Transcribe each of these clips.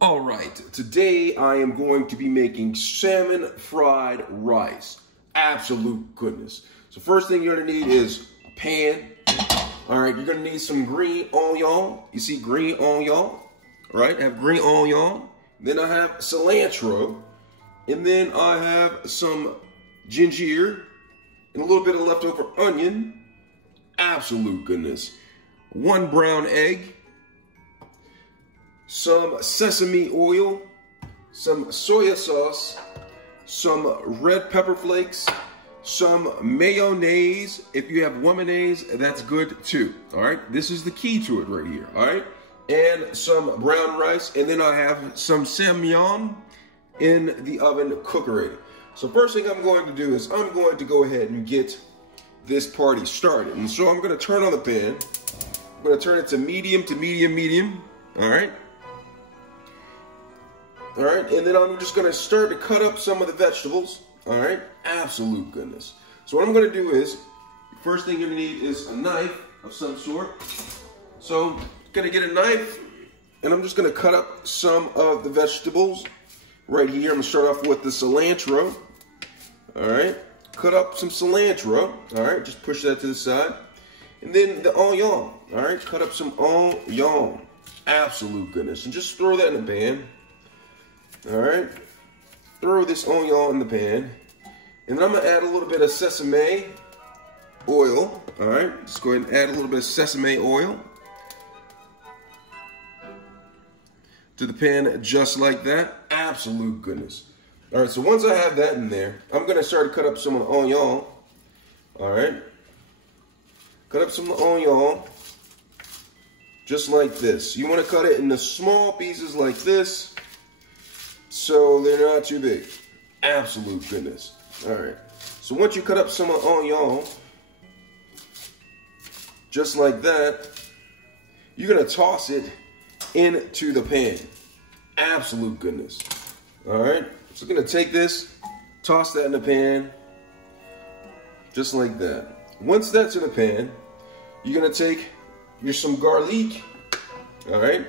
All right, today I am going to be making salmon fried rice. Absolute goodness. So first thing you're gonna need is a pan. All right, you're gonna need some green onion. You see green onion, all right? I have green onion. Then I have cilantro. And then I have some ginger and a little bit of leftover onion. Absolute goodness. 1 brown egg. Some sesame oil, some soya sauce, some red pepper flakes, some mayonnaise. If you have mayonnaise, that's good too. All right, this is the key to it right here. All right, and some brown rice, and then I have some salmon in the oven cooker. So first thing I'm going to do is I'm going to go ahead and get this party started. And so I'm going to turn on the pan. I'm going to turn it to medium to medium. All right. All right, and then I'm just gonna start to cut up some of the vegetables. All right, absolute goodness. So what I'm gonna do is, first thing you're gonna need is a knife of some sort. So I'm gonna get a knife, and I'm just gonna cut up some of the vegetables right here. I'm gonna start off with the cilantro. All right, cut up some cilantro. All right, just push that to the side. And then the onion. All right, cut up some onion. Absolute goodness, and just throw that in the pan. All right, throw this onion in the pan, and then I'm gonna add a little bit of sesame oil. All right, just go ahead and add a little bit of sesame oil to the pan, just like that. Absolute goodness. All right, so once I have that in there, I'm gonna start to cut up some of the onion. All right, cut up some of the onion, just like this. You wanna cut it into small pieces like this, so they're not too big. Absolute goodness. All right. So once you cut up some onion, just like that, you're gonna toss it into the pan. Absolute goodness. All right. So I'm gonna take this, toss that in the pan, just like that. Once that's in the pan, you're gonna take some garlic. All right.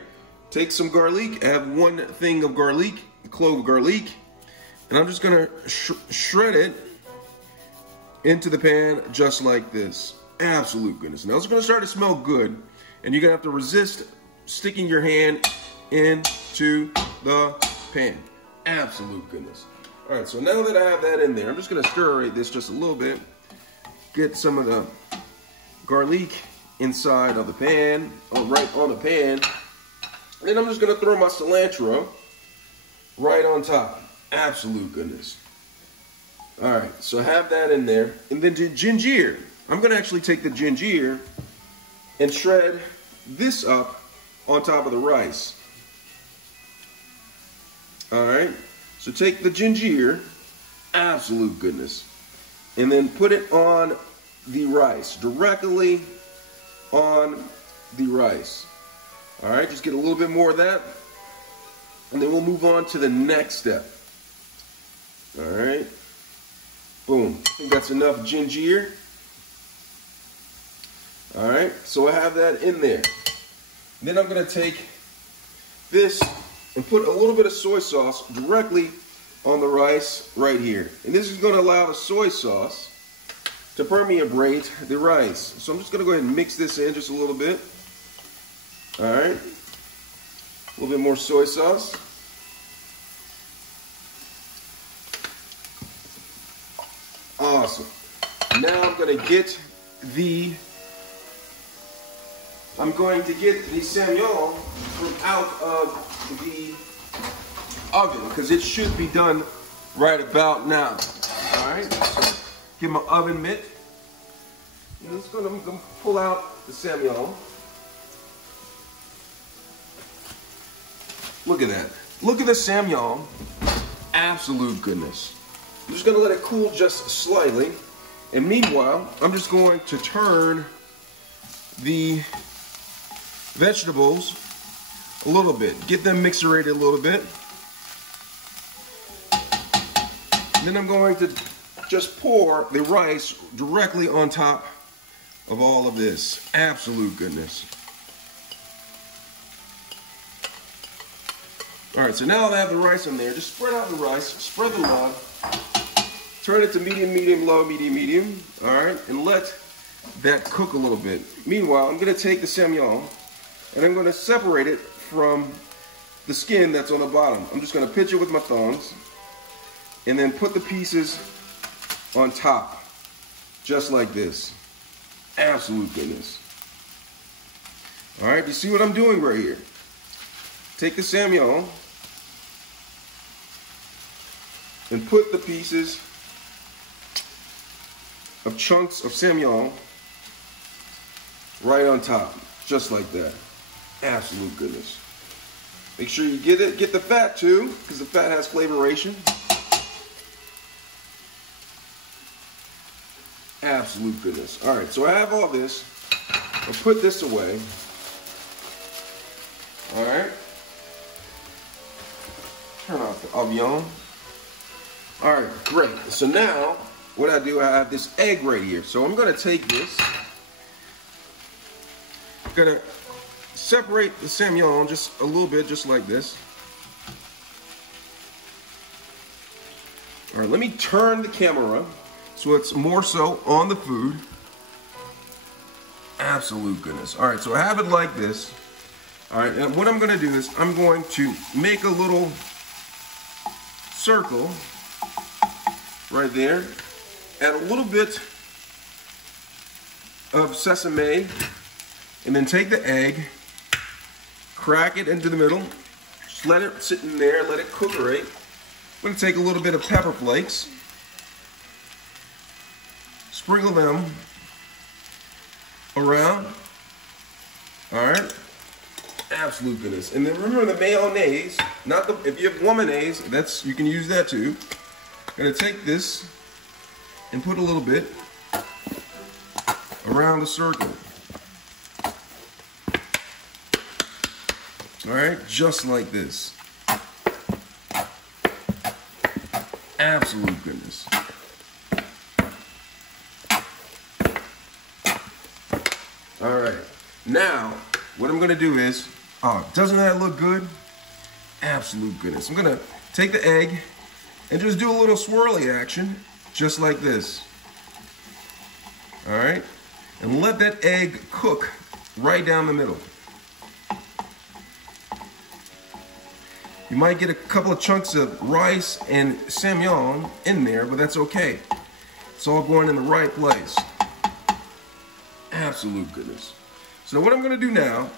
Take some garlic. I have 1 thing of garlic. Clove of garlic, and I'm just gonna shred it into the pan just like this. Absolute goodness. Now it's gonna start to smell good, and you're gonna have to resist sticking your hand into the pan. Absolute goodness. All right, so now that I have that in there, I'm just gonna stir this just a little bit, get some of the garlic inside of the pan, right on the pan, and I'm just gonna throw my cilantro right on top. Absolute goodness. All right, so have that in there. And then the ginger. I'm gonna actually take the ginger and shred this up on top of the rice. All right, so take the ginger, absolute goodness, and then put it on the rice, directly on the rice. All right, just get a little bit more of that. And then we'll move on to the next step. All right. Boom. I think that's enough ginger. All right. So I have that in there. Then I'm going to take this and put a little bit of soy sauce directly on the rice right here. And this is going to allow the soy sauce to permeate the rice. So I'm just going to go ahead and mix this in just a little bit. All right. A little bit more soy sauce. Awesome. Now I'm going to get the salmon from out of the oven, because it should be done right about now. All right. So get my oven mitt. And I'm going to pull out the salmon. Look at that. Look at the salmon. Absolute goodness. I'm just going to let it cool just slightly. And meanwhile, I'm just going to turn the vegetables a little bit. Get them mixerated a little bit. And then I'm going to just pour the rice directly on top of all of this. Absolute goodness. All right, so now that I have the rice in there, just spread out the rice, spread the love, turn it to medium, medium, low, medium, medium, all right, and let that cook a little bit. Meanwhile, I'm gonna take the salmon and I'm gonna separate it from the skin that's on the bottom. I'm just gonna pinch it with my thumbs and then put the pieces on top, just like this. Absolute goodness. All right, you see what I'm doing right here? Take the salmon and put the pieces of chunks of salmon right on top, just like that. Absolute goodness. Make sure you get the fat too, because the fat has flavoration. Absolute goodness. All right, so I have all this. I'll put this away. All right. Turn off the avion. All right, great. So now, what I do, I have this egg right here. So I'm gonna take this. I'm gonna separate the salmon just a little bit, just like this. All right, let me turn the camera so it's more so on the food. Absolute goodness. All right, so I have it like this. All right, and what I'm gonna do is I'm going to make a little circle right there, add a little bit of sesame, and then take the egg, crack it into the middle, just let it sit in there, let it cook right. I'm going to take a little bit of pepper flakes, sprinkle them around. All right, absolute goodness. And then remember the mayonnaise, not the, if you have womannaise, that's, you can use that too. I'm going to take this and put a little bit around the circle. All right, just like this. Absolute goodness. All right, now what I'm gonna do is, oh, doesn't that look good? Absolute goodness. I'm gonna take the egg and just do a little swirly action, just like this. All right, and let that egg cook right down the middle. You might get a couple of chunks of rice and salmon in there, but that's okay. It's all going in the right place. Absolute goodness. So what I'm gonna do now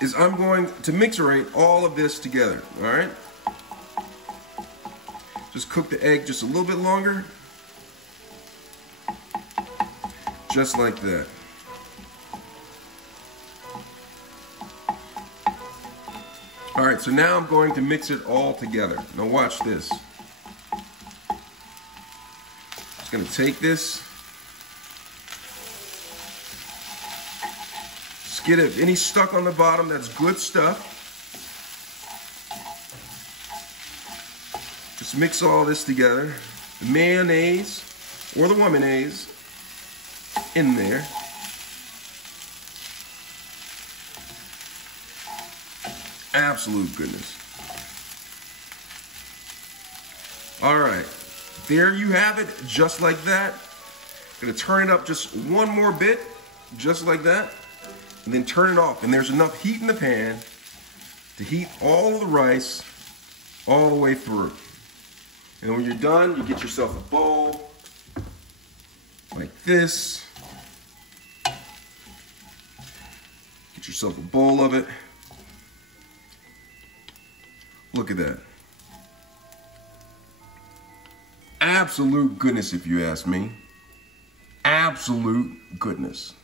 is I'm going to mixerate all of this together, all right? Just cook the egg just a little bit longer. Just like that. All right, so now I'm going to mix it all together. Now watch this. Just gonna take this. Just get it, any stuck on the bottom, that's good stuff. Just mix all this together. The mayonnaise or the womannaise in there. Absolute goodness. All right, there you have it, just like that. Gonna turn it up just one more bit, just like that, and then turn it off. And there's enough heat in the pan to heat all of the rice all the way through. And when you're done, you get yourself a bowl like this. Get yourself a bowl of it. Look at that. Absolute goodness, if you ask me. Absolute goodness.